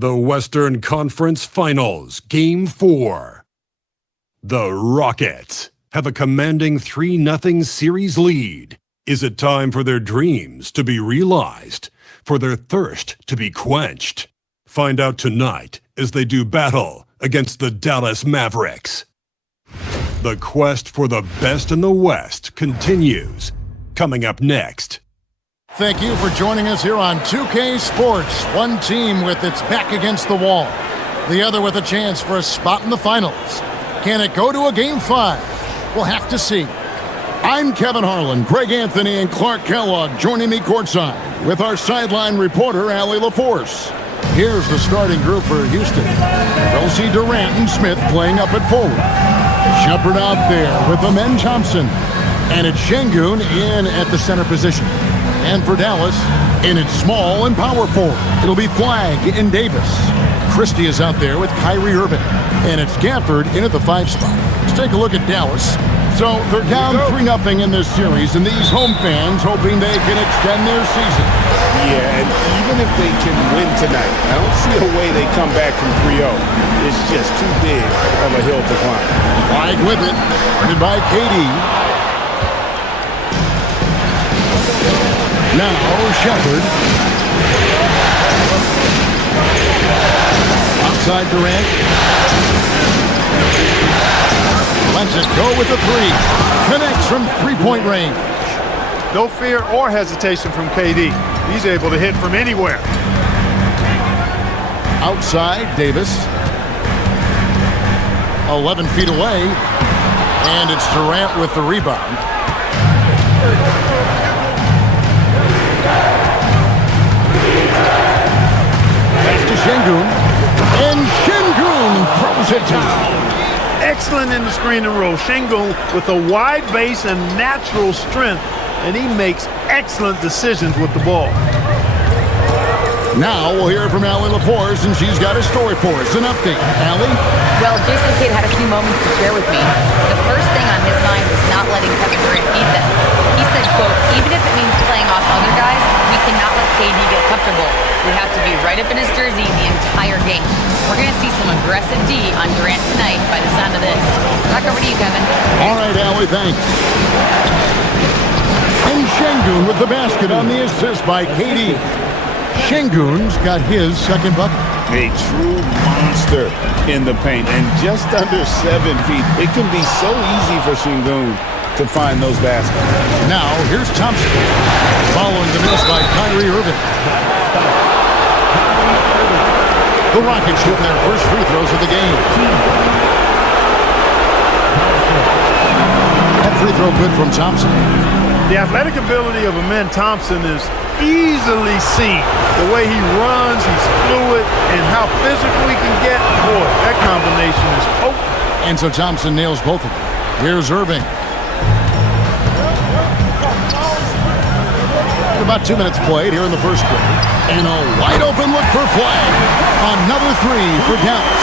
The Western Conference Finals, Game 4. The Rockets have a commanding 3-0 series lead. Is it time for their dreams to be realized, for their thirst to be quenched? Find out tonight as they do battle against the Dallas Mavericks. The quest for the best in the West continues. Coming up next. Thank you for joining us here on 2K Sports. One team with its back against the wall, the other with a chance for a spot in the finals. Can it go to a Game 5? We'll have to see. I'm Kevin Harlan, Greg Anthony, and Clark Kellogg joining me courtside with our sideline reporter, Allie LaForce. Here's the starting group for Houston. We'll see Durant and Smith playing up at forward. Shepard out there with Amen Thompson. And it's Şengün in at the center position. And for Dallas, in its small and power forward, it'll be Flagg and Davis. Christie is out there with Kyrie Irving. And it's Gafford in at the 5 spot. Let's take a look at Dallas. So they're down 3-0 in this series, and these home fans hoping they can extend their season. Yeah, and even if they can win tonight, I don't see a way they come back from 3-0. It's just too big of a hill to climb. Flagg with it, guarded by KD. Now Shepard. Outside Durant. Lets it go with the 3. Connects from three-point range. No fear or hesitation from KD. He's able to hit from anywhere. Outside Davis. 11 feet away. And it's Durant with the rebound. Şengün, and Şengün throws it down. Excellent in the screen and roll. Şengün with a wide base and natural strength, and he makes excellent decisions with the ball. Now we'll hear from Allie LaForce, and she's got a story for us. An update. Allie? Well, Jason Kidd had a few moments to share with me. The first thing on his mind was not letting Kevin Durant beat them. He said, quote, even if it means playing off other guys, we cannot let KD get comfortable. We have to be right up in his jersey the entire game. We're going to see some aggressive D on Durant tonight by the sound of this. Back over to you, Kevin. All right, Allie, thanks. And Şengün with the basket on the assist by KD. Şengün's got his second bucket. A true monster in the paint, and just under 7 feet. It can be so easy for Şengün to find those baskets. Now, here's Thompson. Following the miss by Kyrie Irving. The Rockets shooting their first free throws of the game. That free throw good from Thompson. The athletic ability of Amen Thompson is easily seen. The way he runs, he's fluid, and how physical he can get. Boy, that combination is potent. And so Thompson nails both of them. Here's Irving. About 2 minutes played here in the first quarter. And a wide open look for Flagg. Another 3 for Dallas.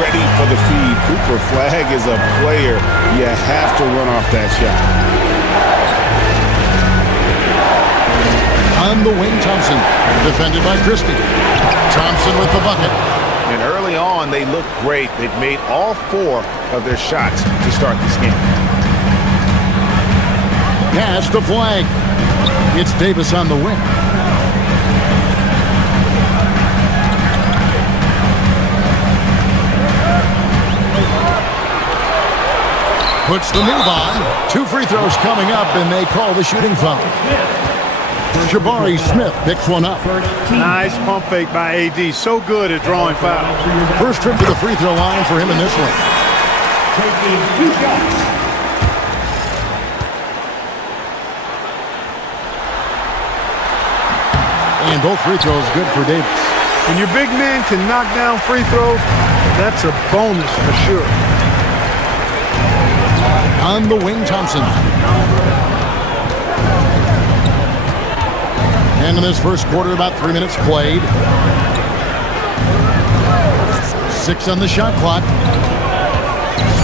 Ready for the feed. Cooper Flagg is a player. You have to run off that shot. On the wing, Thompson. Defended by Christie. Thompson with the bucket. And early on, they look great. They've made all 4 of their shots to start this game. Pass to Flagg. It's Davis on the wing. Puts the move on. 2 free throws coming up, and they call the shooting foul. Jabari Smith picks one up. Nice pump fake by AD. So good at drawing fouls. First trip to the free throw line for him in this one. Taking 2 shots. And both free throws good for Davis. When your big man can knock down free throws, that's a bonus for sure. On the wing, Thompson. And in this first quarter, about 3 minutes played. 6 on the shot clock.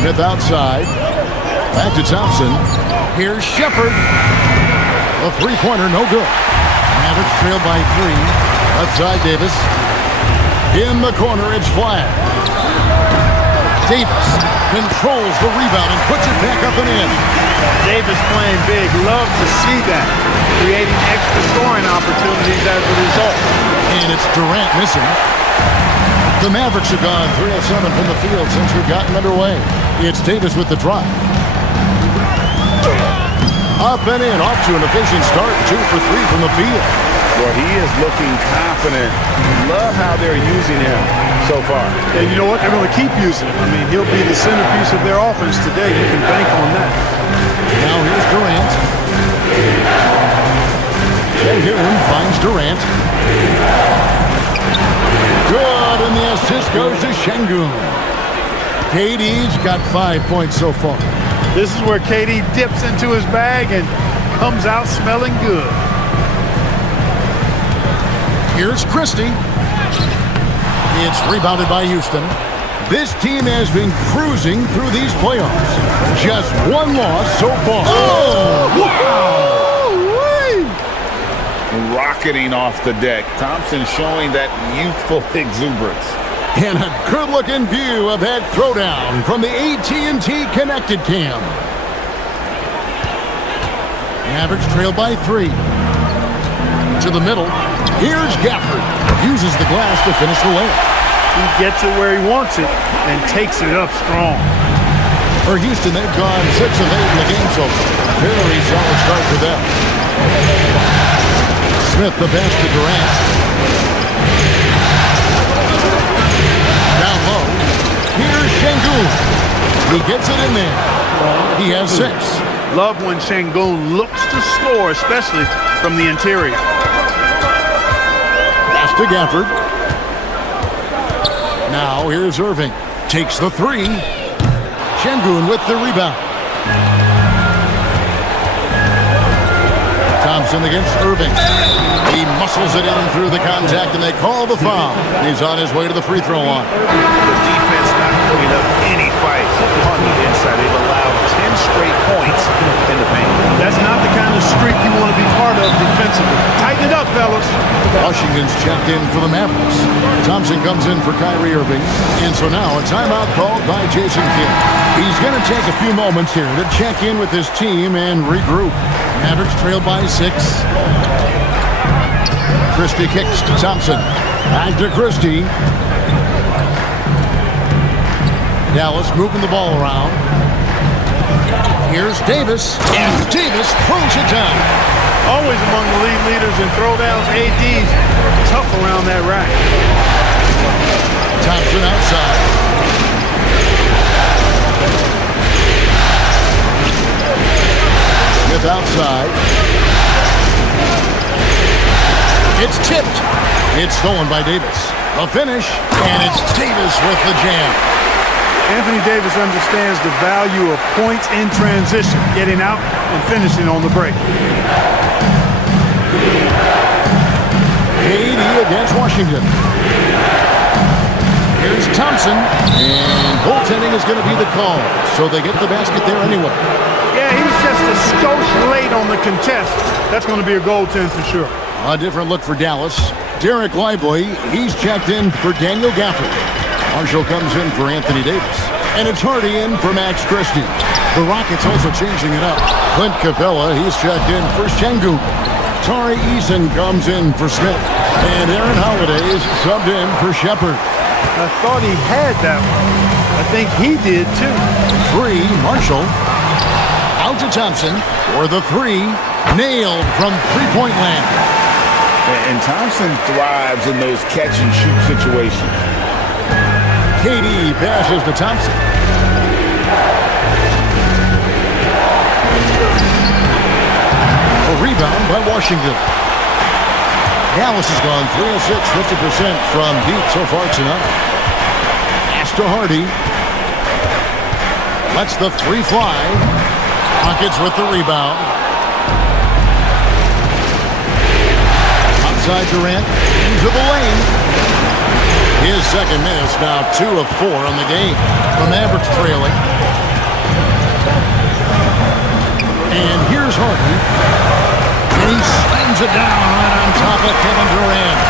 Smith outside. Back to Thompson. Here's Shepard. A three-pointer, no good. Mavericks trailed by 3. Left side, Davis. In the corner, it's flat. Davis controls the rebound and puts it back up and in. Davis playing big. Love to see that. Creating extra scoring opportunities as a result. And it's Durant missing. The Mavericks have gone 3 of 7 from the field since we've gotten underway. It's Davis with the drive. Up and in, off to an efficient start. 2 for 3 from the field. Well, he is looking confident. Love how they're using him so far. And you know what? They're going to keep using him. I mean, he'll be the centerpiece of their offense today. You can bank on that. Now here's Durant. Sengun finds Durant. Good, and the assist goes to Sengun. KD's got 5 points so far. This is where KD dips into his bag and comes out smelling good. Here's Christie. It's rebounded by Houston. This team has been cruising through these playoffs. Just one loss so far. Oh, wow! Rocketing off the deck. Thompson showing that youthful exuberance. And a good-looking view of that throwdown from the AT&T Connected Cam. Mavericks trail by 3. To the middle. Here's Gafford. Uses the glass to finish the layup. He gets it where he wants it and takes it up strong. For Houston, they've gone 6 of 8 in the game so far. Very solid start for them. Smith the pass to Durant. Down low. Here's Sengun. He gets it in there. He has 6. Love when Sengun looks to score, especially from the interior. Pass to Gafford. Now here's Irving. Takes the 3. Sengun with the rebound. Thompson against Irving. He muscles it in through the contact, and they call the foul. He's on his way to the free throw line. The defense not putting up any fights on the inside. They've allowed 10 straight points in the paint. That's not the kind of streak you want to be part of defensively. Tighten it up, fellas. Washington's checked in for the Mavericks. Thompson comes in for Kyrie Irving. And so now a timeout called by Jason Kidd. He's going to take a few moments here to check in with his team and regroup. Mavericks trail by 6. Christie kicks to Thompson. Back to Christie. Dallas moving the ball around. Here's Davis. And Davis throws it down. Always among the league leaders in throwdowns. AD's tough around that rack. Thompson outside. Smith outside. It's tipped. It's stolen by Davis. A finish, and it's Davis with the jam. Anthony Davis understands the value of points in transition, getting out and finishing on the break. KD against Washington. Here's Thompson, and goaltending is going to be the call, so they get the basket there anyway. Yeah, he was just a skosh late on the contest. That's going to be a goaltend for sure. A different look for Dallas. Derek Lively, he's checked in for Daniel Gafford. Marshall comes in for Anthony Davis. And it's Hardy in for Max Christie. The Rockets also changing it up. Clint Capella, he's checked in for Sengun. Tari Eason comes in for Smith. And Aaron Holiday's subbed in for Shepard. I thought he had that one. I think he did too. 3, Marshall. Out to Thompson for the 3. Nailed from three-point land. And Thompson thrives in those catch-and-shoot situations. KD passes to Thompson. A rebound by Washington. Dallas has gone 3 of 6, 50% from deep so far tonight. Pass to Hardy. Lets the 3 fly. Rockets with the rebound. Outside Durant. Into the lane. His second miss, now 2 of 4 on the game. The Mavericks trailing. And here's Harden. And he slams it down right on top of Kevin Durant.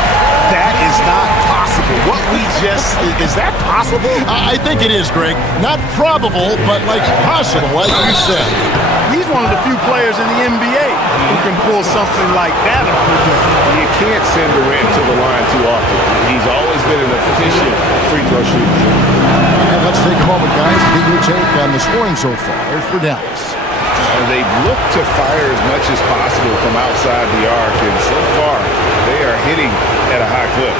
That that is not possible. What we just, is that possible? I think it is, Greg. Not probable, but like possible, like you said. He's one of the few players in the NBA who can pull something like that up. You can't send Durant to the line too often. He's always been an efficient free throw shooter. And let's take a moment, guys, to get your take on the scoring so far for Dallas. They've looked to fire as much as possible from outside the arc, and so far they are hitting at a high clip.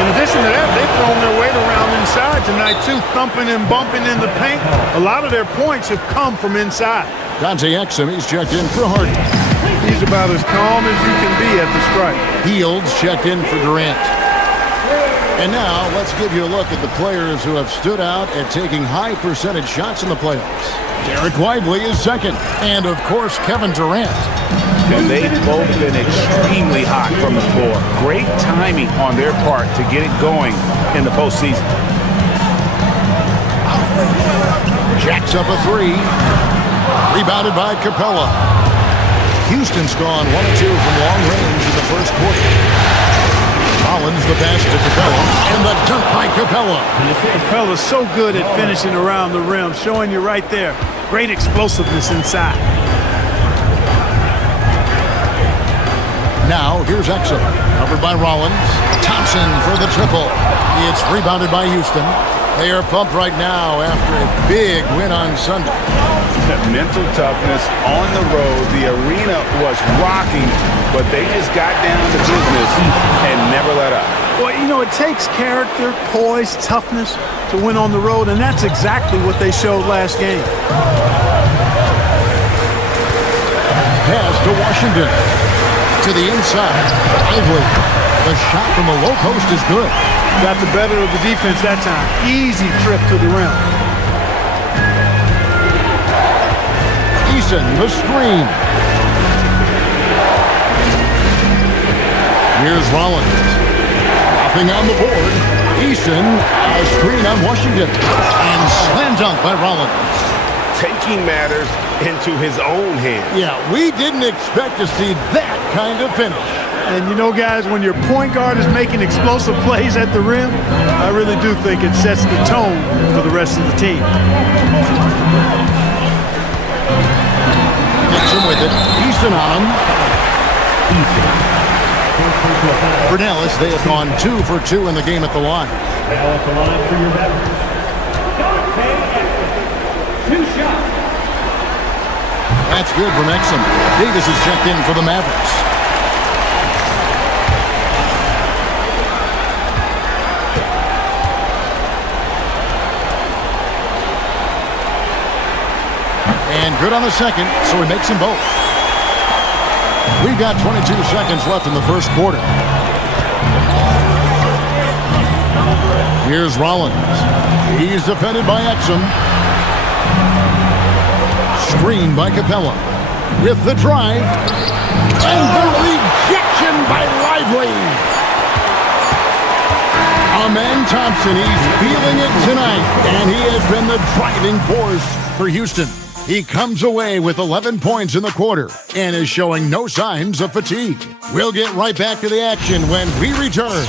In addition to that, they've thrown their weight around inside tonight, too, thumping and bumping in the paint. A lot of their points have come from inside. Dante Exum, he's checked in for Harden. He's about as calm as you can be at the stripe. Fields checked in for Durant. And now, let's give you a look at the players who have stood out at taking high percentage shots in the playoffs. Derek Lively is second. And, of course, Kevin Durant. And they've both been extremely hot from the floor. Great timing on their part to get it going in the postseason. Jacks up a three. Rebounded by Capella. Houston's gone 1 of 2 from long range in the first quarter. Collins the pass to Capella, and the dunk by Capella. Capella's so good at finishing around the rim, showing you right there. Great explosiveness inside. Now, here's Exum, covered by Rollins. Thompson for the triple. It's rebounded by Houston. They are pumped right now after a big win on Sunday. Mental toughness on the road. The arena was rocking, but they just got down to business and never let up. Well, you know, it takes character, poise, toughness to win on the road, and that's exactly what they showed last game. Pass to Washington. To the inside. Lively. The shot from the low post is good. Got the better of the defense that time. Easy trip to the rim. Eason, the screen. Here's Rollins. Nothing on the board. Eason, a screen on Washington. And slam dunk by Rollins. Taking matters into his own hands. Yeah, we didn't expect to see that kind of finish. And you know, guys, when your point guard is making explosive plays at the rim, I really do think it sets the tone for the rest of the team. Nixon with it. Eason on him. For Dallas, they have gone 2 for 2 in the game at the line. Now at the line for your Mavericks. 2 shots. That's good from Exum. Davis is checked in for the Mavericks. And good on the second, so he makes them both. We've got 22 seconds left in the first quarter. Here's Rollins. He's defended by Exum. Screen by Capella. With the drive. And the rejection by Lively. Amen Thompson, he's feeling it tonight. And he has been the driving force for Houston. He comes away with 11 points in the quarter and is showing no signs of fatigue. We'll get right back to the action when we return.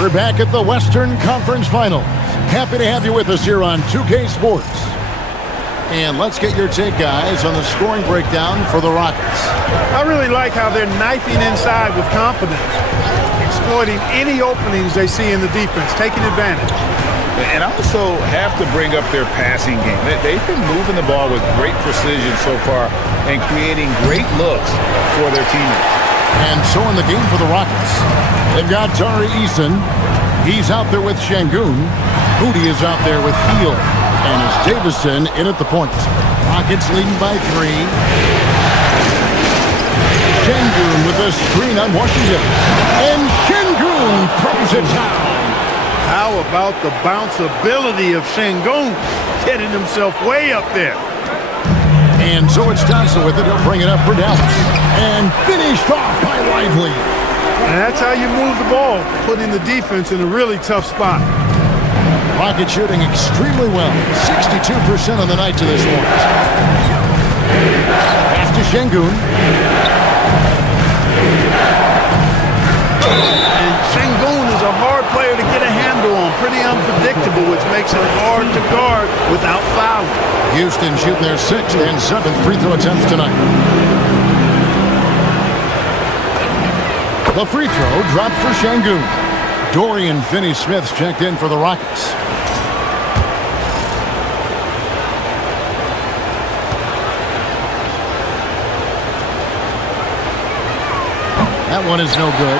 We're back at the Western Conference Finals. Happy to have you with us here on 2K Sports. And let's get your take, guys, on the scoring breakdown for the Rockets. I really like how they're knifing inside with confidence, exploiting any openings they see in the defense, taking advantage. And I also have to bring up their passing game. They've been moving the ball with great precision so far and creating great looks for their teammates. And so in the game for the Rockets, they've got Tari Eason. He's out there with Şengün. Moody is out there with Hield. And it's Davison in at the point. Rockets leading by 3. Şengün with a screen on Washington. And Şengün throws it down. How about the bounceability of Şengün getting himself way up there? And so it's Thompson with it. He'll bring it up for Dallas. And finished off by Lively. And that's how you move the ball, putting the defense in a really tough spot. Rockets shooting extremely well. 62% on the night to this point. Pass to Şengün. And Şengün is a hard player to get a handle on. Pretty unpredictable, which makes him hard to guard without fouling. Houston shooting their 6th and 7th free throw attempts tonight. The free throw dropped for Şengün. Dorian Finney-Smith's checked in for the Rockets. That one is no good.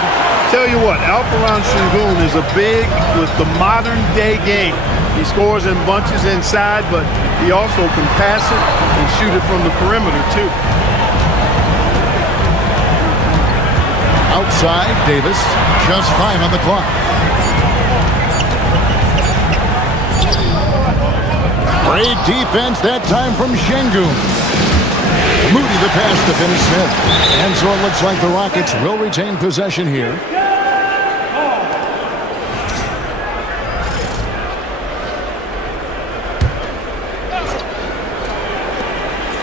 Tell you what, Alperen Şengün is a big with the modern-day game. He scores in bunches inside, but he also can pass it and shoot it from the perimeter, too. Outside, Davis. Just 5 on the clock. Great defense that time from Şengün. Moody the pass to Finney-Smith. And so it looks like the Rockets will retain possession here.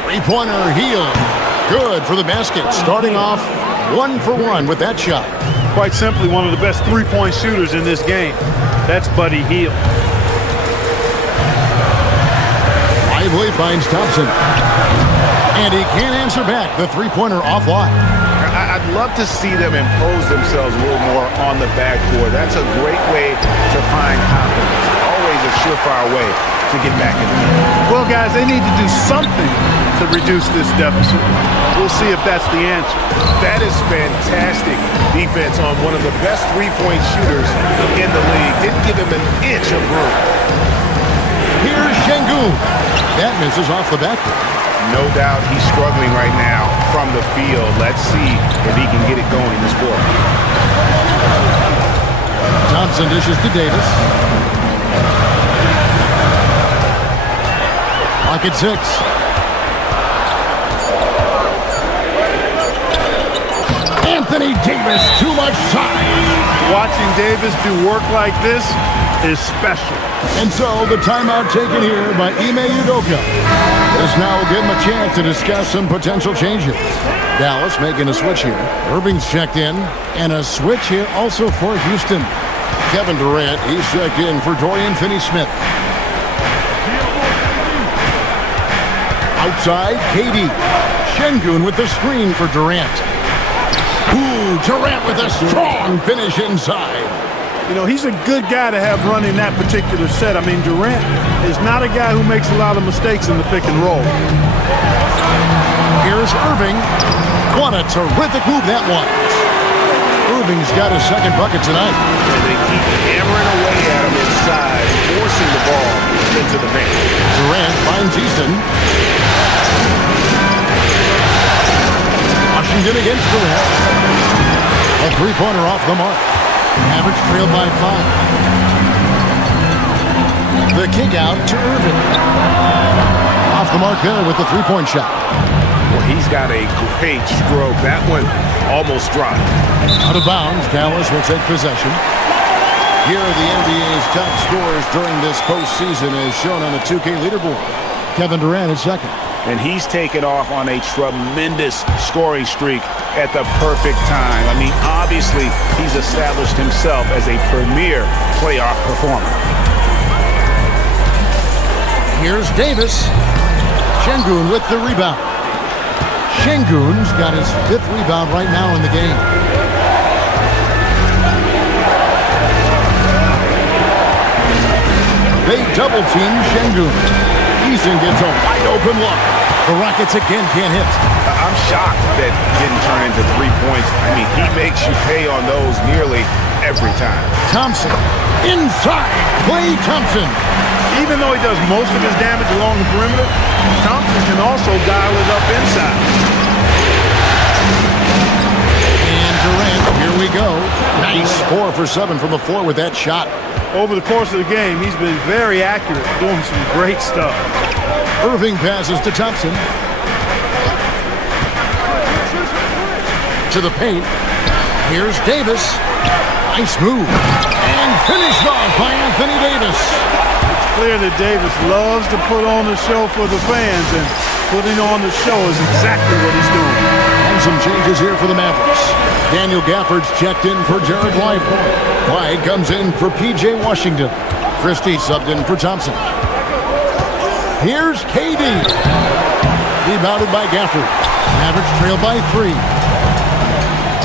Three-pointer heel. Good for the basket. Starting off 1 for 1 with that shot. Quite simply, one of the best three-point shooters in this game. That's Buddy Hield. Lively finds Thompson. And he can't answer back. The three-pointer offline. I'd love to see them impose themselves a little more on the backboard. That's a great way to find confidence. Always a surefire way to get back in the game. Well, guys, they need to do something to reduce this deficit. We'll see if that's the answer. That is fantastic defense on one of the best three-point shooters in the league. Didn't give him an inch of room. Here's Şengün. That misses off the backboard. No doubt he's struggling right now from the field. Let's see if he can get it going this quarter. Thompson dishes to Davis. Clock at 6. Anthony Davis, too much size. Watching Davis do work like this is special. And so the timeout taken here by Ime Udoka. This now will give him a chance to discuss some potential changes. Dallas making a switch here. Irving's checked in. And a switch here also for Houston. Kevin Durant, he's checked in for Dorian Finney-Smith. Outside, KD. Şengün with the screen for Durant. Ooh, Durant with a strong finish inside. You know, he's a good guy to have running that particular set. I mean, Durant is not a guy who makes a lot of mistakes in the pick and roll. Here's Irving. What a terrific move that was. Irving's got his second bucket tonight. And they keep hammering away at him inside, forcing the ball into the paint. Durant finds Easton. Washington against Durant. A three-pointer off the mark. Mavericks trailed by 5. The kick out to Irving. Off the mark there with the three-point shot. Well, he's got a great stroke. That one almost dropped. Out of bounds, Dallas will take possession. Here are the NBA's top scorers during this postseason as shown on the 2K leaderboard. Kevin Durant is second. And he's taken off on a tremendous scoring streak at the perfect time. I mean, obviously, he's established himself as a premier playoff performer. Here's Davis. Şengün with the rebound. Şengün's got his 5th rebound right now in the game. They double-team Şengün. Eason gets a wide-open look. The Rockets again can't hit. I'm shocked that didn't turn into 3 points. I mean, he makes you pay on those nearly every time. Thompson inside. Klay Thompson. Even though he does most of his damage along the perimeter, Thompson can also dial it up inside. And Durant, here we go. Nice 4 for 7 from the floor with that shot. Over the course of the game, he's been very accurate, doing some great stuff. Irving passes to Thompson. To the paint. Here's Davis. Nice move. And finished off by Anthony Davis. clear that Davis loves to put on the show for the fans, and putting on the show is exactly what he's doing. And some changes here for the Mavericks. Daniel Gafford's checked in for Jared White. White comes in for P.J. Washington. Christie subbed in for Thompson. Here's KD. Rebounded by Gafford. Mavericks trail by 3.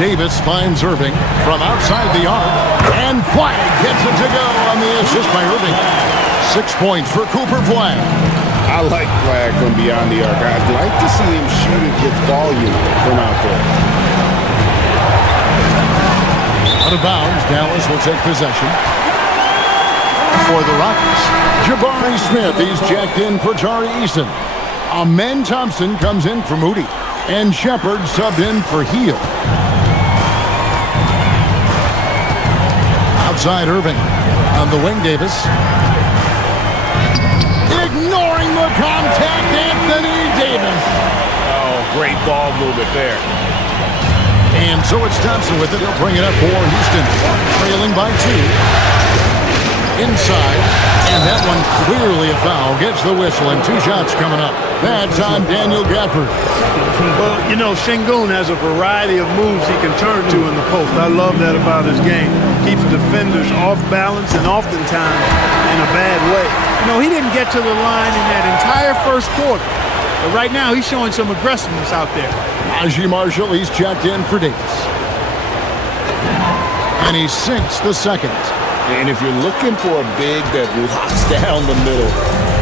Davis finds Irving from outside the arc. And Flagg gets it to go on the assist by Irving. 6 points for Cooper Flagg. I like Flagg from beyond the arc. I'd like to see him shoot it with volume from out there. Out of bounds, Dallas will take possession. For the Rockets, Jabari Smith, he's checked in for Tari Eason. Amen Thompson comes in for Moody. And Shepard subbed in for Heel. Outside Irving. On the wing, Davis. Ignoring the contact, Anthony Davis. Oh, great ball movement there. And so it's Thompson with it. He'll bring it up for Houston. Trailing by 2. Inside, and that one clearly a foul. Gets the whistle, and 2 shots coming up. That's on Daniel Gafford. Well, you know, Şengün has a variety of moves he can turn to in the post. I love that about his game. Keeps defenders off balance and oftentimes in a bad way. You know, he didn't get to the line in that entire first quarter. But right now, he's showing some aggressiveness out there. Najee Marshall, he's checked in for Davis. And he sinks the second. And if you're looking for a big that locks down the middle,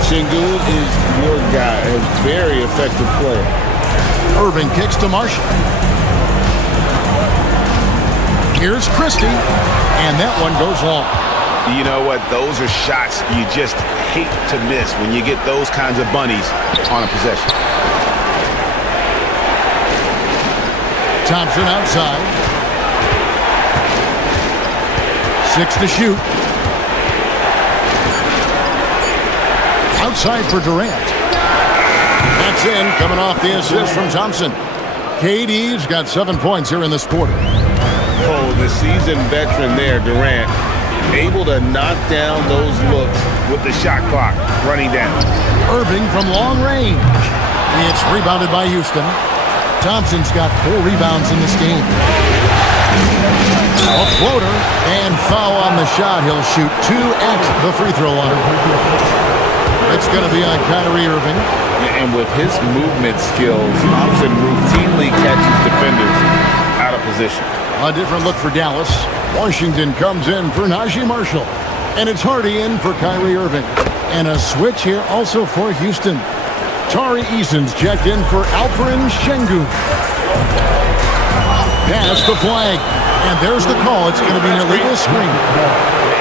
Şengün is your guy, a very effective player. Irving kicks to Marshall. Here's Christie, and that one goes long. You know what? Those are shots you just hate to miss when you get those kinds of bunnies on a possession. Thompson outside. 6 to shoot. Outside for Durant. That's in, coming off the assist from Thompson. KD's got 7 points here in this quarter. Oh, the seasoned veteran there, Durant, able to knock down those looks with the shot clock running down. Irving from long range. It's rebounded by Houston. Thompson's got 4 rebounds in this game. A floater and foul on the shot. He'll shoot 2 at the free throw line. It's going to be on Kyrie Irving. And with his movement skills, Thompson routinely catches defenders out of position. A different look for Dallas. Washington comes in for Najee Marshall. And it's Hardy in for Kyrie Irving. And a switch here also for Houston. Tari Eason's checked in for Alperen Şengün. Pass the flag. And there's the call. It's going to be an illegal screen.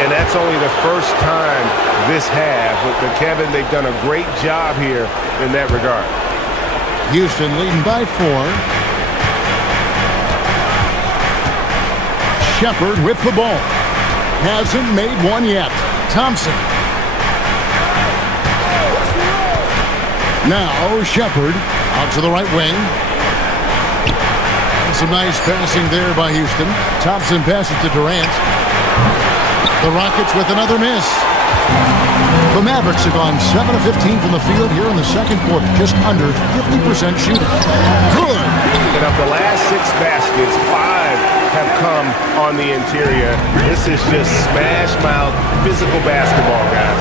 And that's only the first time this half. But Kevin, they've done a great job here in that regard. Houston leading by 4. Shepard with the ball. Hasn't made one yet. Thompson. Now Shepard out to the right wing. Some nice passing there by Houston. Thompson passes to Durant. The Rockets with another miss. The Mavericks have gone 7 of 15 from the field here in the second quarter. Just under 50% shooting. Good. And of the last 6 baskets, 5 have come on the interior. This is just smash-mouth physical basketball, guys.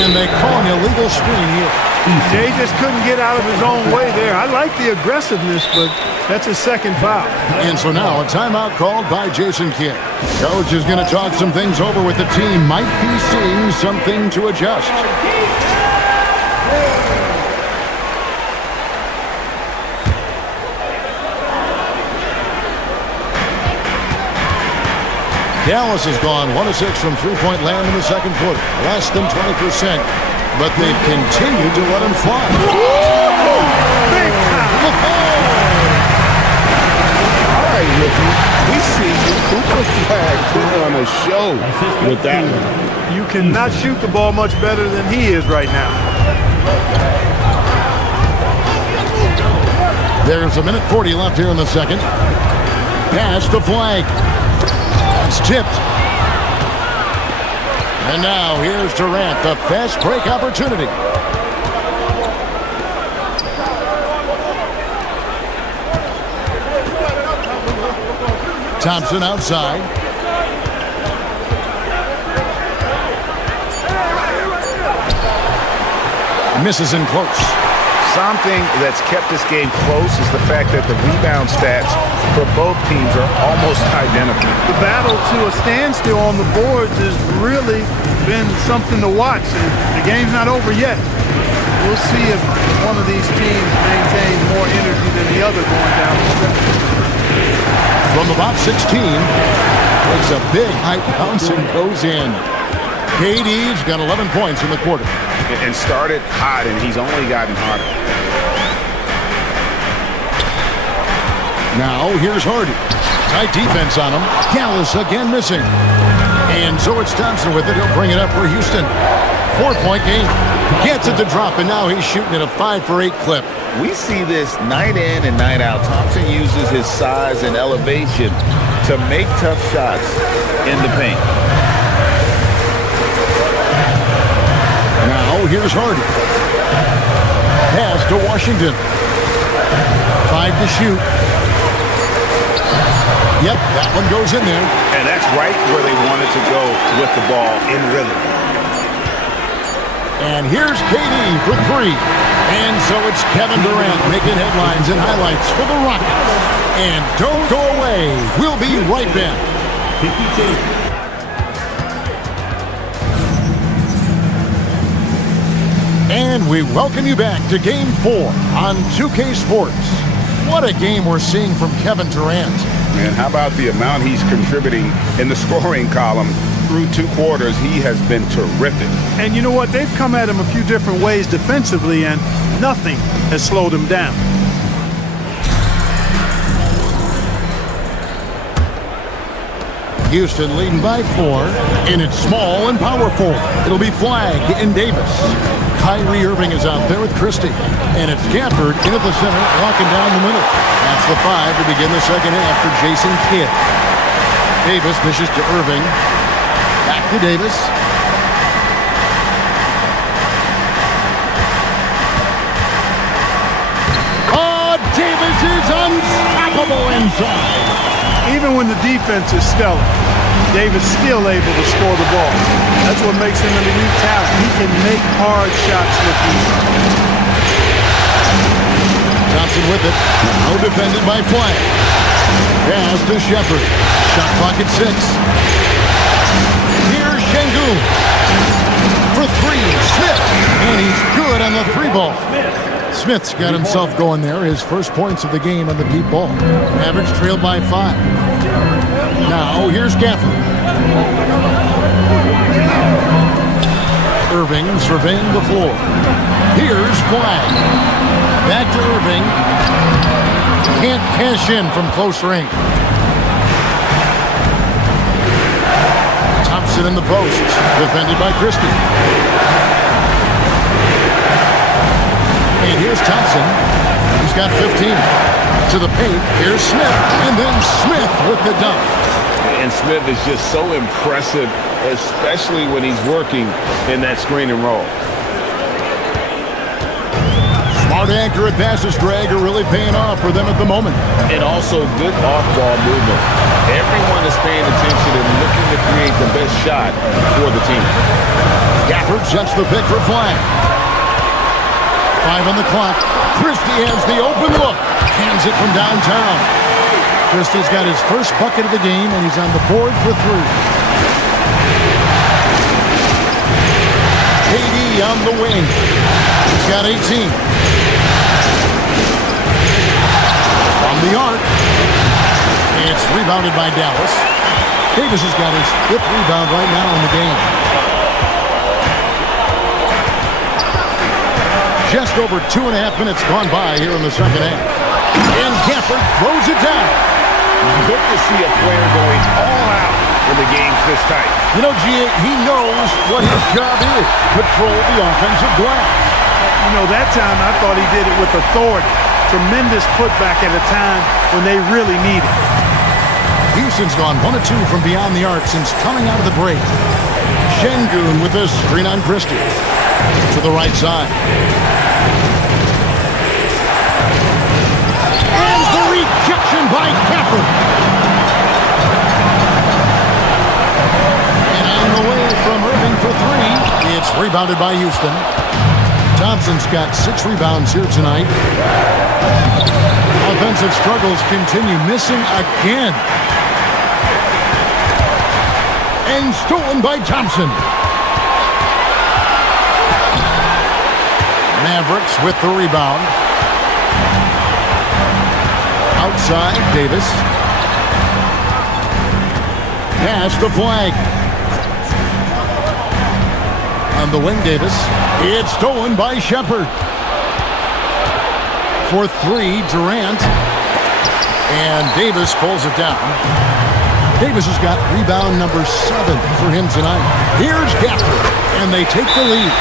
And they call an illegal screen here. Jay just couldn't get out of his own way there. I like the aggressiveness, but that's his second foul. And so now a timeout called by Jason Kidd. Coach is going to talk some things over with the team. Might be seeing something to adjust. Dallas has gone 1 of 6 from three-point land in the second quarter. Less than 20%. But they've continued to let him fly. Big time. All right, Ricky. We see Cooper Flagg put on a show with that one. You cannot shoot the ball much better than he is right now. There's a minute 40 left here in the second. Pass to Flagg. That's tipped. And now here's Durant, the fast break opportunity. Thompson outside. Misses in close. Something that's kept this game close is the fact that the rebound stats for both teams are almost identical. The battle to a standstill on the boards has really been something to watch, and the game's not over yet. We'll see if one of these teams maintains more energy than the other going down the stretch. From about 16, takes a big high bounce and goes in. KD's got 11 points in the quarter. And started hot, and he's only gotten hotter. Now here's Hardy. Tight defense on him. Dallas again missing. And so it's Thompson with it. He'll bring it up for Houston. 4-point game. Gets it to drop, and now he's shooting at a 5-for-8 clip. We see this night in and night out. Thompson uses his size and elevation to make tough shots in the paint. Now here's Hardy. Pass to Washington. 5 to shoot. Yep, that one goes in there. And that's right where they wanted to go with the ball, in rhythm. And here's KD for 3. And so it's Kevin Durant making headlines and highlights for the Rockets. And don't go away. We'll be right back. 52. And we welcome you back to Game 4 on 2K Sports. What a game we're seeing from Kevin Durant. Man, how about the amount he's contributing in the scoring column through 2 quarters? He has been terrific. And you know what? They've come at him a few different ways defensively, and nothing has slowed him down. Houston leading by 4, and it's small and powerful. It'll be Flag and Davis. Kyrie Irving is out there with Christie. And it's Gafford in at the center, walking down the middle. That's the 5 to begin the second half for Jason Kidd. Davis dishes to Irving. Back to Davis. Oh, Davis is unstoppable inside. Even when the defense is stellar, Davis still able to score the ball. That's what makes him an elite talent. He can make hard shots look easy. Thompson with it. Now defended by Flag. Pass to Shepard. Shot clock at 6. Here's Şengün. For 3, Smith. And he's good on the 3 ball. Smith's got himself going there. His first points of the game on the deep ball. Mavericks trailed by 5. Now here's Gafford. Irving surveying the floor. Here's Flag. Back to Irving. Can't cash in from close range. Thompson in the post. Defended by Christie. And here's Thompson. He's got 15. To the paint. Here's Smith. And then Smith with the dunk. And Smith is just so impressive, especially when he's working in that screen and roll. Smart, accurate passes, Greg, are really paying off for them at the moment. And also good off-ball movement. Everyone is paying attention and looking to create the best shot for the team. Gafford sets the pick for Flag. 5 on the clock. Christie has the open look. Hands it from downtown. Christie's got his first bucket of the game, and he's on the board for 3. KD on the wing. He's got 18. From the arc. It's rebounded by Dallas. Davis has got his 5th rebound right now in the game. Just over 2.5 minutes gone by here in the second half. And Gafford throws it down. Good to see a player going all out when the game's this tight. You know, G.A., he knows what his job is. Control the offensive glass. You know, that time I thought he did it with authority. Tremendous putback at a time when they really need it. Houston's gone 1 of 2 from beyond the arc since coming out of the break. Şengün with a screen on Christie. To the right side. And the rejection by Gafford. And on the way from Irving for three. It's rebounded by Houston. Thompson's got 6 rebounds here tonight. Offensive struggles continue, missing again. And stolen by Thompson. Mavericks with the rebound. Outside, Davis. Pass to Flag. On the wing, Davis. It's stolen by Shepherd. For 3, Durant. And Davis pulls it down. Davis has got rebound number 7 for him tonight. Here's Gafford, and they take the lead.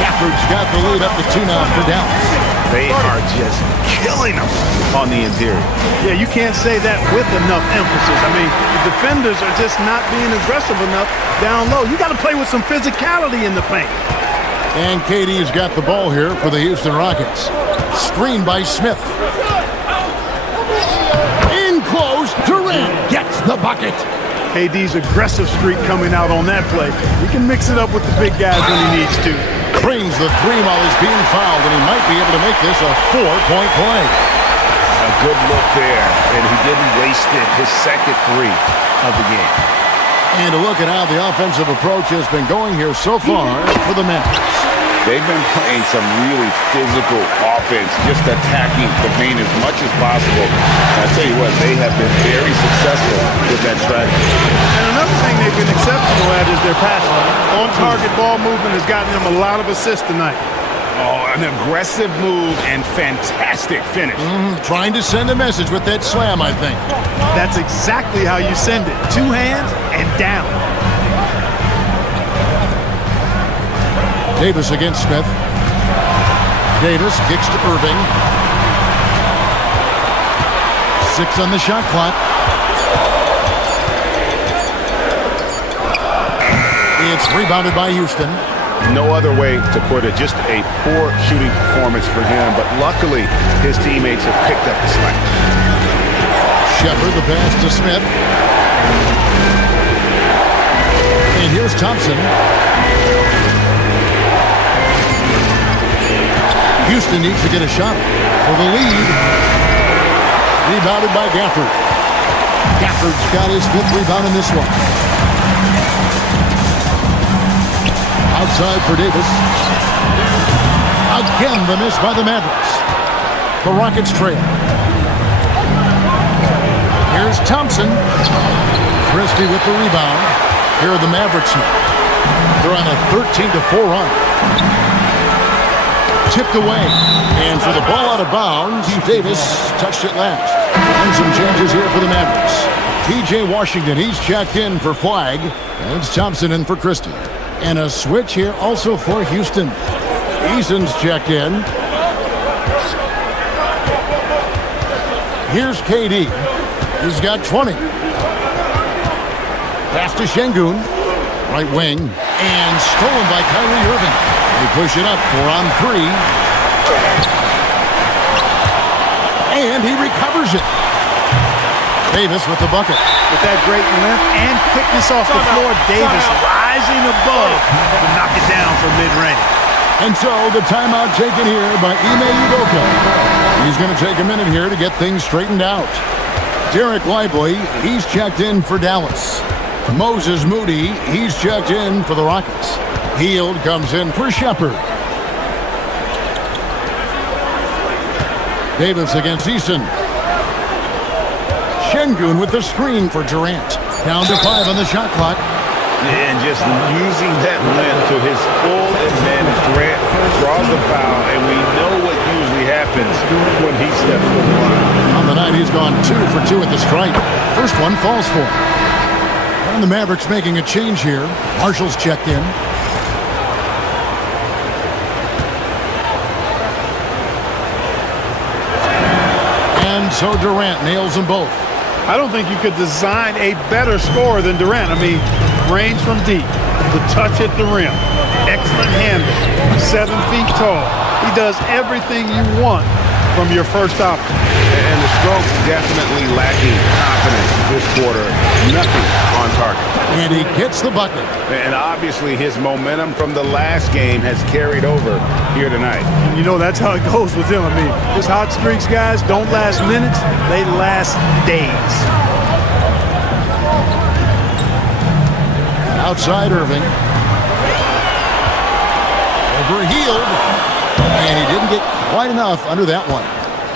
Gafford's got the lead up to 2 now for Dallas. They are just killing them on the interior. Yeah, you can't say that with enough emphasis. I mean, the defenders are just not being aggressive enough down low. You got to play with some physicality in the paint. And KD's got the ball here for the Houston Rockets. Screen by Smith. In close, Durant gets the bucket. KD's aggressive streak coming out on that play. He can mix it up with the big guys when he needs to. Brings the 3 while he's being fouled, and he might be able to make this a 4-point play. A good look there, and he didn't waste it. His second 3 of the game. And a look at how the offensive approach has been going here so far for the Mavericks. They've been playing some really physical offense, just attacking the paint as much as possible. I tell you what, they have been very successful with that strategy. And another thing they've been exceptional at is their passing. On-target ball movement has gotten them a lot of assists tonight. Oh, an aggressive move and fantastic finish. Trying to send a message with that slam, I think. That's exactly how you send it. 2 hands and down. Davis against Smith. Davis kicks to Irving. 6 on the shot clock. It's rebounded by Houston. No other way to put it. Just a poor shooting performance for him, but luckily his teammates have picked up the slack. Shepherd, the pass to Smith. And here's Thompson. Houston needs to get a shot for the lead. Rebounded by Gafford. Gafford's got his 5th rebound in this one. Outside for Davis. Again, the miss by the Mavericks. The Rockets trail. Here's Thompson. Christie with the rebound. Here are the Mavericks now. They're on a 13-4 run. Tipped away. And for the ball out of bounds, Davis touched it last. And some changes here for the Mavericks. P.J. Washington, he's checked in for Flag. And it's Thompson in for Christie. And a switch here also for Houston. Eason's checked in. Here's KD. He's got 20. Pass to Şengün. Right wing. And stolen by Kyrie Irving. They push it up 4 on 3. And he recovers it. Davis with the bucket. With that great length and quickness off the floor, Davis rising above to knock it down from mid-range. And so the timeout taken here by Ime Udoka. He's going to take a minute here to get things straightened out. Derek Lively, he's checked in for Dallas. Moses Moody, he's checked in for the Rockets. Hield comes in for Shepherd. Davis against Eason. Şengün with the screen for Durant. Down to 5 on the shot clock. And just using that length to his full advantage. Durant draws the foul, and we know what usually happens when he steps to the line. On the night, he's gone 2 for 2 at the stripe. First one falls for him. And the Mavericks making a change here. Marshall's checked in. And so Durant nails them both. I don't think you could design a better scorer than Durant. I mean, range from deep, The touch at the rim. Excellent handle. 7 feet tall. He does everything you want from your first option. And the stroke definitely lacking confidence this quarter. Nothing on target. And he gets the bucket. And obviously his momentum from the last game has carried over here tonight. You know, that's how it goes with him. I mean, his hot streaks, guys, don't last minutes. They last days. Outside Irving. Overhealed. And he didn't get quite enough under that one.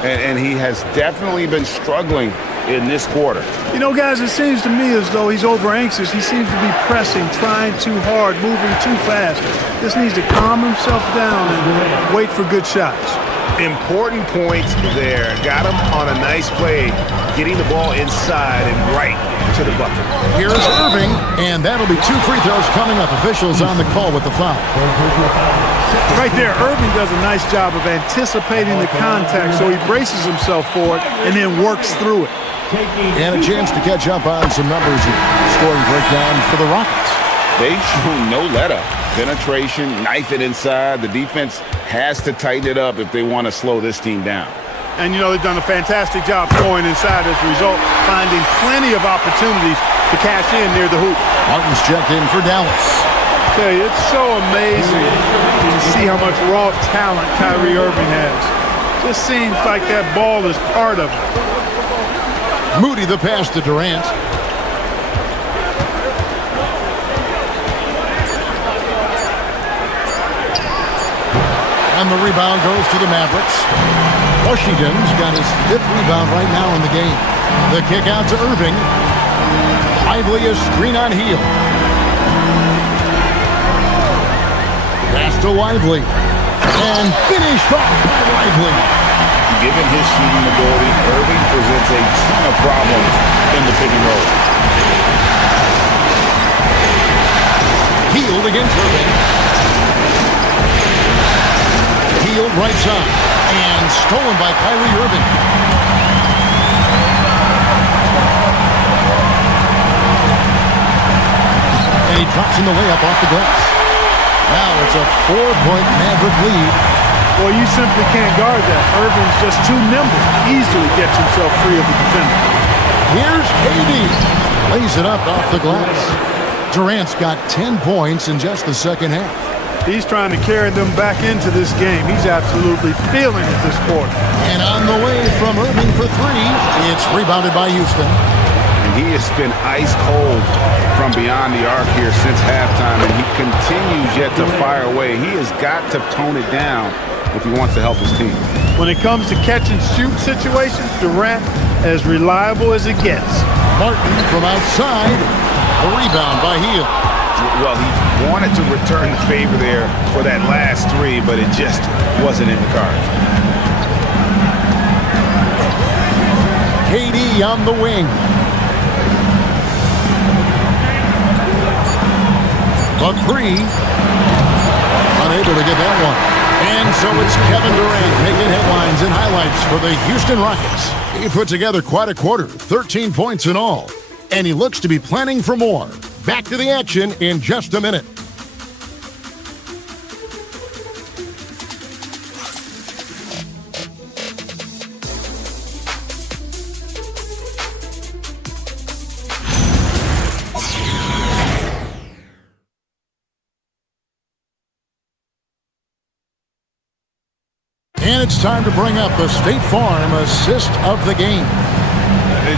And he has definitely been struggling in this quarter. You know, guys, it seems to me as though he's over-anxious. He seems to be pressing, trying too hard, moving too fast. Just needs to calm himself down and wait for good shots. Important points there. Got him on a nice play, getting the ball inside and right to the bucket. Here's Irving, and that'll be 2 free throws coming up. Officials on the call with the foul. Right there, Irving does a nice job of anticipating the contact, so he braces himself for it and then works through it. And a chance to catch up on some numbers here. Scoring breakdown for the Rockets. They've shown no let-up. Penetration, knife it inside. The defense has to tighten it up if they want to slow this team down. And, you know, they've done a fantastic job scoring inside as a result, finding plenty of opportunities to cash in near the hoop. Martin's checked in for Dallas. I tell you, it's so amazing to see how much raw talent Kyrie Irving has. Just seems like that ball is part of it. Moody the pass to Durant. And the rebound goes to the Mavericks. Washington's got his 5th rebound right now in the game. The kick out to Irving. Lively a screen on heel. Pass to Lively. And finished off by Lively. Given his shooting ability, Irving presents a ton of problems in the pick and roll. Healed against Irving. Healed right side. And stolen by Kyrie Irving. And he drops in the layup off the glass. Now it's a 4-point Maverick lead. Well, you simply can't guard that. Irving's just too nimble. Easily gets himself free of the defender. Here's KD. Lays it up off the glass. Durant's got 10 points in just the second half. He's trying to carry them back into this game. He's absolutely feeling it this quarter. And on the way from Irving for 3. It's rebounded by Houston. And he has been ice cold from beyond the arc here since halftime, and he continues yet to fire away. He has got to tone it down if he wants to help his team. When it comes to catch and shoot situations, Durant as reliable as it gets. Martin from outside. The rebound by Hield. Well, he wanted to return the favor there for that last 3, but it just wasn't in the cards. KD on the wing. The 3. Unable to get that one. And so it's Kevin Durant making headlines and highlights for the Houston Rockets. He put together quite a quarter, 13 points in all. And he looks to be planning for more. Back to the action in just a minute. And it's time to bring up the State Farm assist of the game.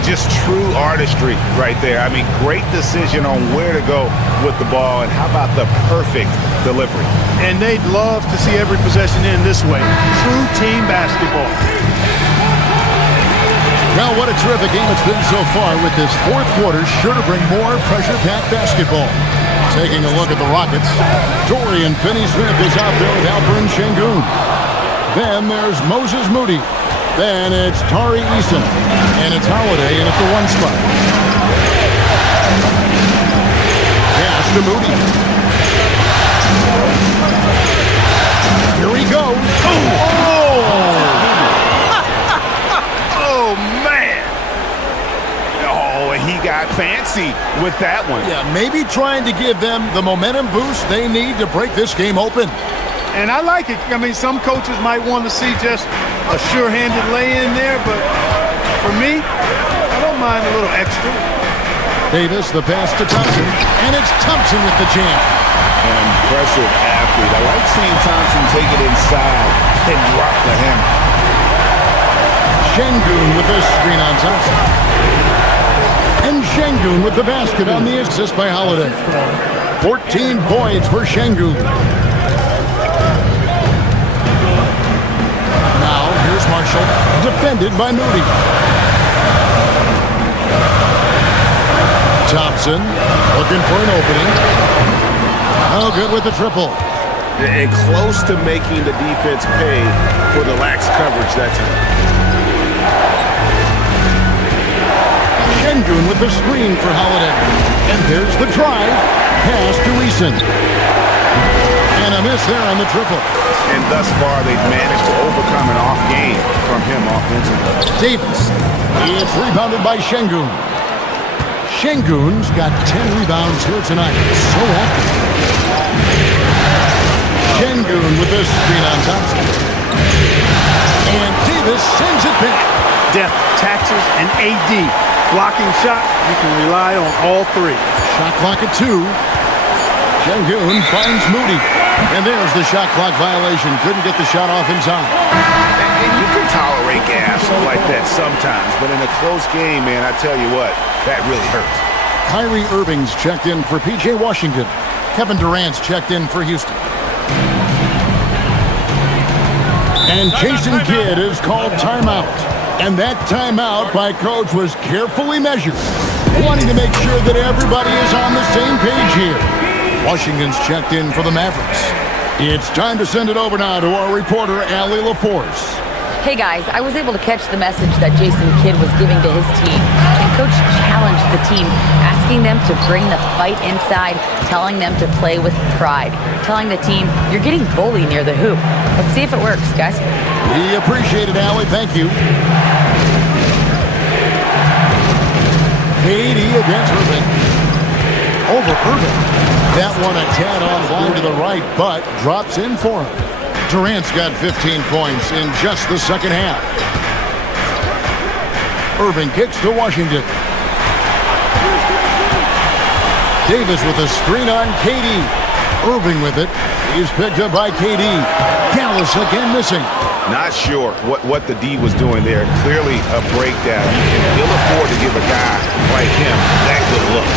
Just true artistry right there. I mean, great decision on where to go with the ball, and how about the perfect delivery. And they'd love to see every possession end this way. True team basketball. Well, what a terrific game it's been so far, with this 4th quarter sure to bring more pressure-packed basketball. Taking a look at the Rockets, Dorian Finney-Smith is out there with Alperen Sengun. Then there's Moses Moody. Then it's Tari Eason. And it's Holiday in at the 1 spot. Pass to Moody. Here he goes. Oh! Oh, man! Oh, and he got got fancy with that one. Yeah, maybe trying to give them the momentum boost they need to break this game open. And I like it. I mean, some coaches might want to see just a sure-handed lay-in there, but for me, I don't mind a little extra. Davis, the pass to Thompson, and it's Thompson with the jam. An impressive athlete. I like seeing Thompson take it inside and drop the hammer. Şengün with the screen on Thompson. And Şengün with the basket on the assist by Holiday. 14 points for Şengün. Now, here's Marshall, defended by Moody. Thompson looking for an opening. Oh, good with the triple. And close to making the defense pay for the lax coverage that time. Şengün with the screen for Holiday. And there's the drive. Pass to Eason. And a miss there on the triple. And thus far, they've managed to overcome an off game from him offensively. Davis. It's rebounded by Şengün. Şengün's got 10 rebounds here tonight. So active. Şengün with the screen on Thompson. And Davis sends it back. Depth, taxes, and AD. Blocking shots, you can rely on all three. Shot clock at 2. Şengün finds Moody. And there's the shot clock violation. Couldn't get the shot off in time. And you can tolerate gas like that sometimes, but in a close game, man, I tell you what, that really hurts. Kyrie Irving's checked in for P.J. Washington. Kevin Durant's checked in for Houston. And Jason Kidd is called timeout. And that timeout by coach was carefully measured, wanting to make sure that everybody is on the same page here. Washington's checked in for the Mavericks. It's time to send it over now to our reporter, Allie LaForce. Hey guys, I was able to catch the message that Jason Kidd was giving to his team. And Coach challenged the team, asking them to bring the fight inside, telling them to play with pride, telling the team, you're getting bullied near the hoop. Let's see if it works, guys. We appreciate it, Allie. Thank you. KD against Irving. Over Irving. That one a tad offline to the right, but drops in for him. Durant's got 15 points in just the second half. Irving kicks to Washington. Davis with a screen on KD. Irving with it. He's picked up by KD. Dallas again missing. Not sure what the D was doing there. Clearly a breakdown. You can ill afford to give a guy like him that good look.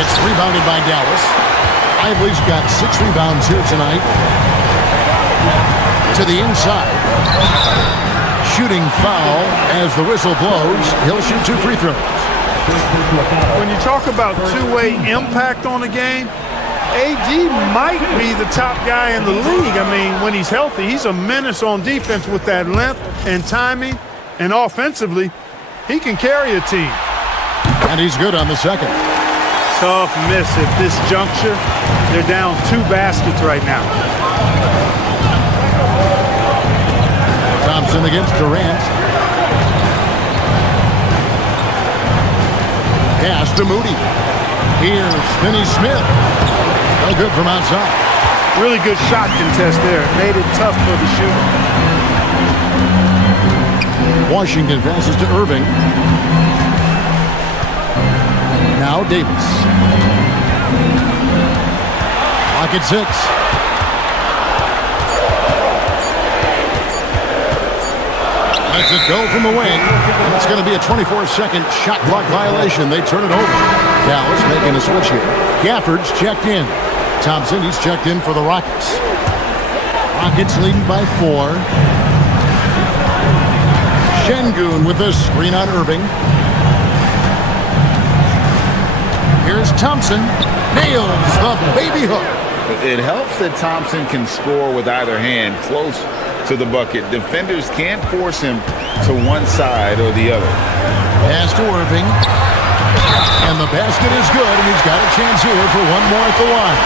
It's rebounded by Dallas. Ively's got 6 rebounds here tonight. To the inside. Shooting foul as the whistle blows. He'll shoot 2 free throws. When you talk about two-way impact on a game, AD might be the top guy in the league. I mean, when he's healthy, he's a menace on defense with that length and timing. And offensively, he can carry a team. And he's good on the second. Tough miss at this juncture. They're down 2 baskets right now. Thompson against Durant. Pass to Moody. Here's Finney Smith. No good from outside. Really good shot contest there. Made it tough for the shooter. Washington passes to Irving. Now Davis. Clock at 6. Lets it go from the wing. And it's going to be a 24-second shot clock violation. They turn it over. Dallas making a switch here. Gafford's checked in. Thompson, he's checked in for the Rockets. Rockets leading by 4. Şengün with the screen on Irving. Here's Thompson. Nails the baby hook. It helps that Thompson can score with either hand close to the bucket. Defenders can't force him to one side or the other. Pass to Irving. And the basket is good, and he's got a chance here for one more at the line.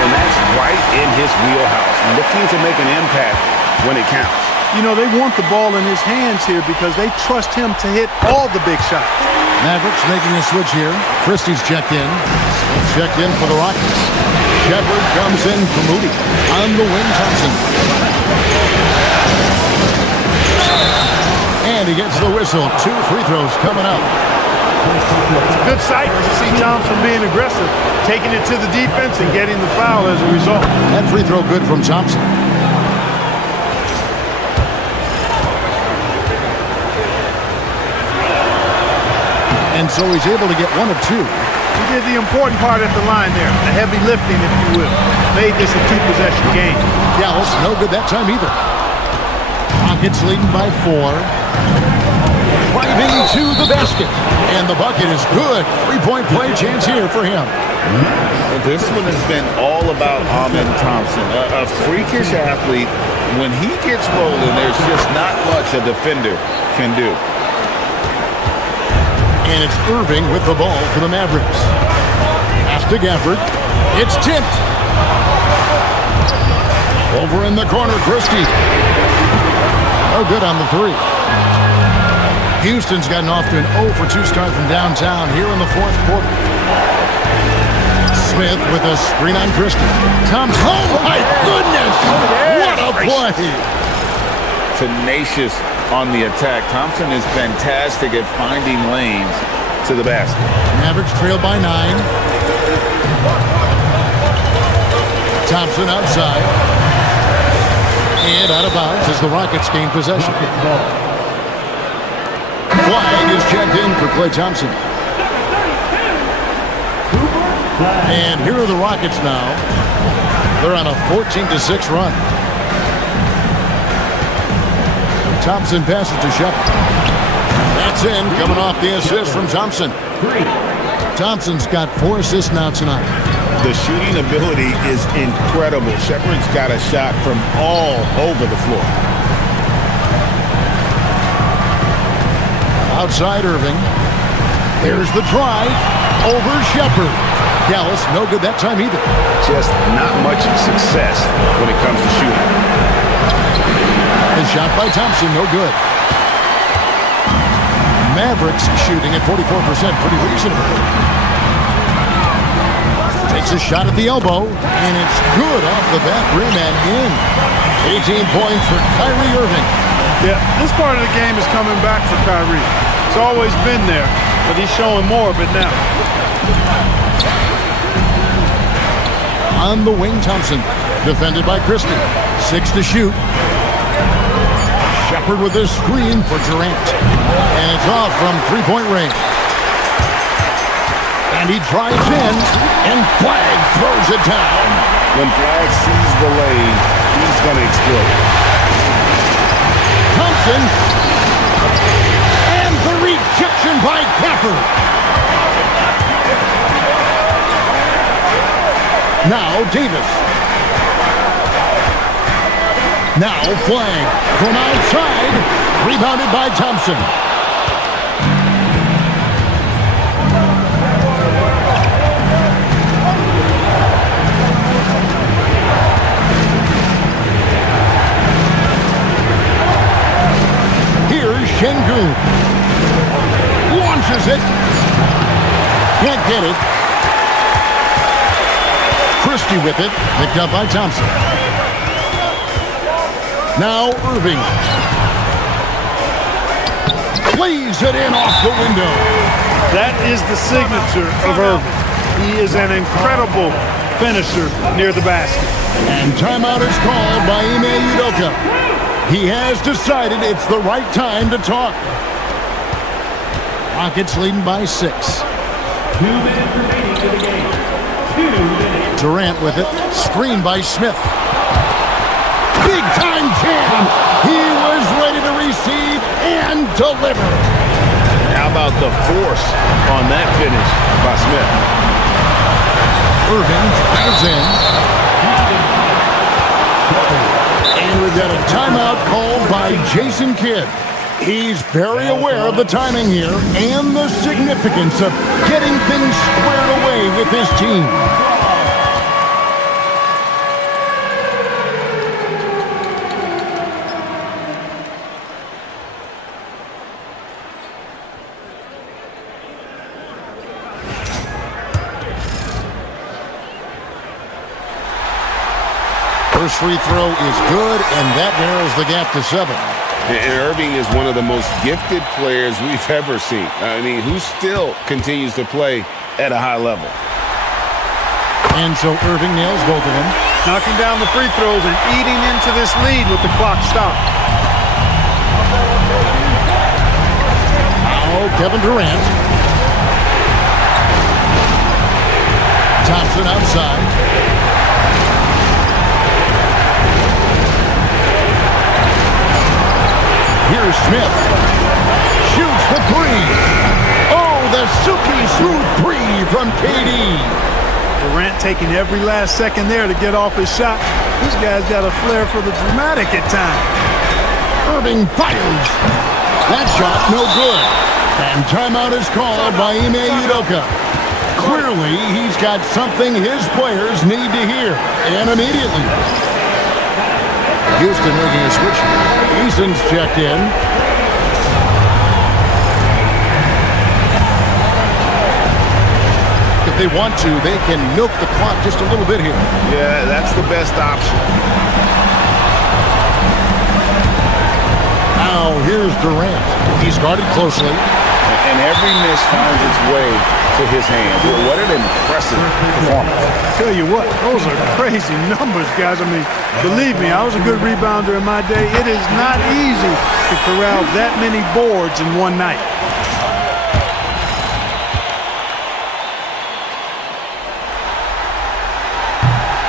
And that's right in his wheelhouse. Looking to make an impact when it counts. You know, they want the ball in his hands here because they trust him to hit all the big shots. Mavericks making a switch here. Christie's checked in. Smith checked in for the Rockets. Shepard comes in for Moody. On the wing, Thompson. And he gets the whistle. 2 free throws coming up. It's a good sight to see Thompson being aggressive, taking it to the defense and getting the foul as a result. That free throw good from Thompson. And so he's able to get 1 of 2. He did the important part at the line there, the heavy lifting, if you will. Made this a 2-possession game. Dallas, no good that time either. Rockets leading by 4. Driving to the basket. And the bucket is good. 3-point play chance here for him. This one has been all about Ahmed Thompson. A freakish athlete. When he gets rolling, there's just not much a defender can do. And it's Irving with the ball for the Mavericks. Pass to Gafford. It's tipped. Over in the corner, Christie. No good on the 3. Houston's gotten off to an 0 for 2 start from downtown here in the 4th quarter. Smith with a screen on Christie. Thompson. Oh, my goodness! What a play! Tenacious on the attack. Thompson is fantastic at finding lanes to the basket. Mavericks trail by 9. Thompson outside. And out of bounds as the Rockets gain possession. Flag is checked in for Klay Thompson. And here are the Rockets now. They're on a 14-6 run. Thompson passes to Shepard. That's in, coming off the assist from Thompson. Thompson's got 4 assists now tonight. The shooting ability is incredible. Shepard's got a shot from all over the floor. Outside Irving. Here's the drive. Over Shepard. Dallas, no good that time either. Just not much success when it comes to shooting. The shot by Thompson, no good. Mavericks shooting at 44%, pretty reasonable. Takes a shot at the elbow, and it's good off the back rim and in. 18 points for Kyrie Irving. Yeah, this part of the game is coming back for Kyrie. It's always been there, but he's showing more of it now. On the wing, Thompson, defended by Christie. 6 to shoot. Shepard with a screen for Durant. And it's off from 3-point range. And he drives in, and Flag throws it down. When Flag sees the lane, he's going to explode. Thompson. And the rejection by Gafford. Now Davis. Now Flag from outside. Rebounded by Thompson. Here's Şengün. Launches it. Can't get it. Christie with it. Picked up by Thompson. Now Irving. Plays it in off the window. That is the signature of Irving. He is an incredible finisher near the basket. And timeout is called by Ime Udoka. He has decided it's the right time to talk. Rockets leading by 6. 2 minutes remaining in the game. 2 minutes. Durant with it. Screened by Smith. Big time jam. He was ready to receive and deliver. How about the force on that finish by Smith? Irving drives in. And we've got a timeout called by Jason Kidd. He's very aware of the timing here and the significance of getting things squared away with his team. First free throw is good, and that narrows the gap to 7. And Irving is one of the most gifted players we've ever seen. I mean, who still continues to play at a high level. And so Irving nails both of them. Knocking down the free throws and eating into this lead with the clock stopped. Now Kevin Durant. Thompson outside. Here's Smith. Shoots the three. Oh, the silky smooth three from KD. Durant taking every last second there to get off his shot. This guy's got a flair for the dramatic at times. Irving fires. That shot no good. And timeout is called by Ime Udoka. Clearly, he's got something his players need to hear, and immediately. Houston making a switch. Eason's checked in. If they want to, they can milk the clock just a little bit here. Yeah, that's the best option. Now, here's Durant. He's guarded closely. And every miss finds its way to his hands. What an impressive performance. Tell you what, those are crazy numbers, guys. I mean, believe me, I was a good rebounder in my day. It is not easy to corral that many boards in one night.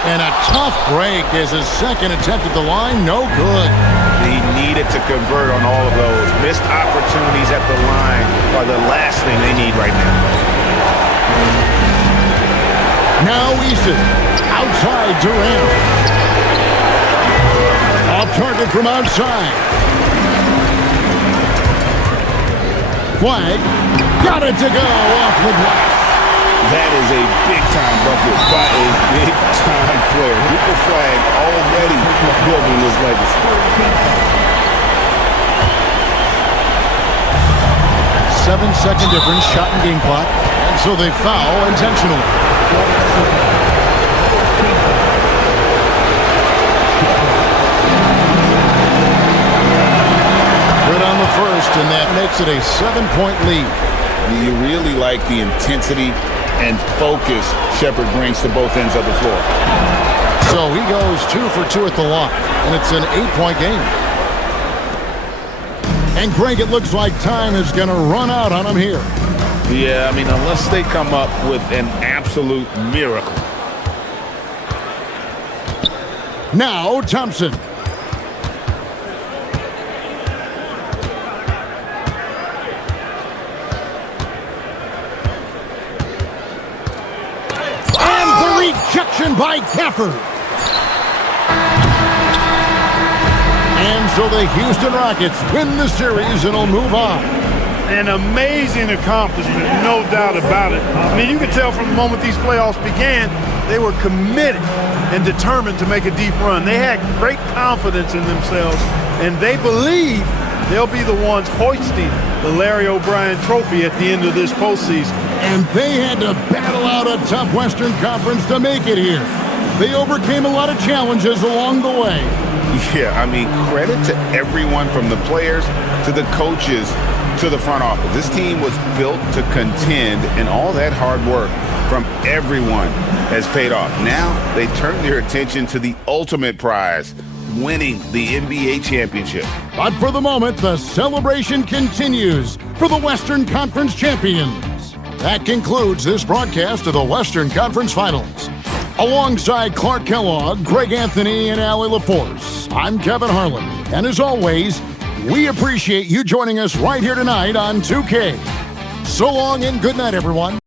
And a tough break as his second attempt at the line, no good. He needed to convert on all of those. Missed opportunities at the line are the last thing they need right now. Now Easton, outside Durant. Off target from outside. Flag, got it to go off the glass. That is a big-time bucket by a big-time player. People flag already building his legacy. 7-second difference, shot and game clock. And so they foul intentionally. Good on the first, and that makes it a 7-point lead. You really like the intensity and focus Shepherd brings to both ends of the floor. So he goes 2 for 2 at the line, and it's an 8-point game. And Greg, it looks like time is going to run out on him here. Yeah, I mean, unless they come up with an absolute miracle. Now Thompson. Rejection by Gafford. And so the Houston Rockets win the series and will move on. An amazing accomplishment, no doubt about it. I mean, you can tell from the moment these playoffs began, they were committed and determined to make a deep run. They had great confidence in themselves, and they believe they'll be the ones hoisting the Larry O'Brien Trophy at the end of this postseason. And they had to battle out a tough Western Conference to make it here. They overcame a lot of challenges along the way. Yeah, I mean, credit to everyone from the players to the coaches to the front office. This team was built to contend, and all that hard work from everyone has paid off. Now they turn their attention to the ultimate prize, winning the NBA championship. But for the moment, the celebration continues for the Western Conference champions. That concludes this broadcast of the Western Conference Finals. Alongside Clark Kellogg, Greg Anthony, and Allie LaForce, I'm Kevin Harlan. And as always, we appreciate you joining us right here tonight on 2K. So long and good night, everyone.